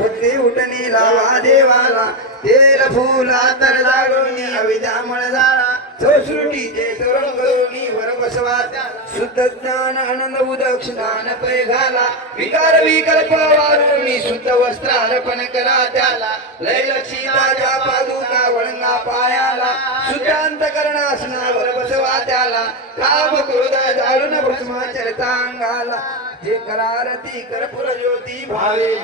भक्ती उठणी लावा देवाला तेल फुला तर जागोनी अविद्यामळ झाला सृष्टीचे तरंगोनी वर बसवा शुद्ध ज्ञान आनंद उदक स्नान पै घाला विकार विकल्प वारुणी शुद्ध वस्त्र अर्पण करा त्याला लय लक्षी ताजा पादुका वळंगा पायाला शुद्धांत करणा स्नावर बसवा त्याला काम क्रोध जाळून भस्माचरता अंगाला जे करारती कर्पूर ज्योती भावे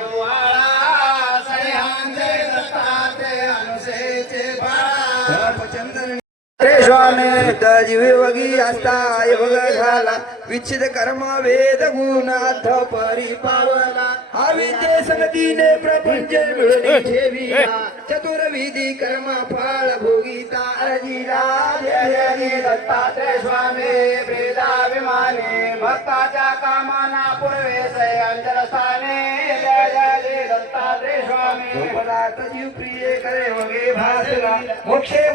जीवे वगी असता योग झाला विच्छिद कर्म वेद गुणार्थ परिपावला अविद्ये संगतीने प्रपंच मिळून ठेविला चतुर्विधी कर्म फळ भोगिता अर्जिला जय दत्तात्रय स्वामी वेदाभिमानी भक्ताच्या कामना पूर्वेशय अंजल स्थाने जय जय दत्तात्रय स्वामी पदार्थ जीव प्रिय करे वगे भासला मोक्षे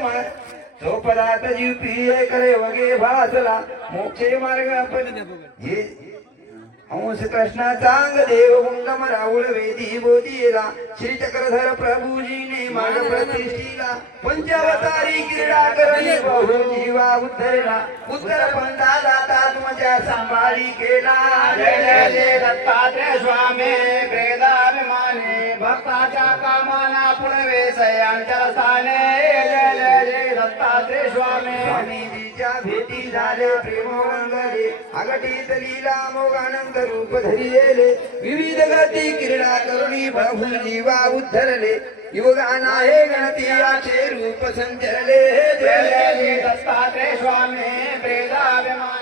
तो पदार्थ जीव प्रिय करे वगे भासला मोक्षे मार्ग आपण अंश कृष्णा चांग देव गुंडम राहुल वेदी बोधीला श्री चक्रधर प्रभूजीने मान प्रतिष्ठीला पंचावतारी क्रीडा करणी बहु जीवा उद्धरला उत्तर पंथा दाता तुमच्या सांभाळी केला जय जय जय दत्तात्रय स्वामी प्रेदाभिमाने भक्ताच्या कामना पुरवे सयांच्या स्थाने जय जय जय दत्तात्रय स्वामी स्वामीजीच्या भेटी झाल्या प्रेमवंगले अगटीत लीला मोगानंद रूप धरिले विविध गती क्रीडा करुणी प्रभू जीवा उद्धरले युगाना हे गणतीयाचे रूप संचरले जय जय जय दत्तात्रय स्वामी प्रेदाभिमाने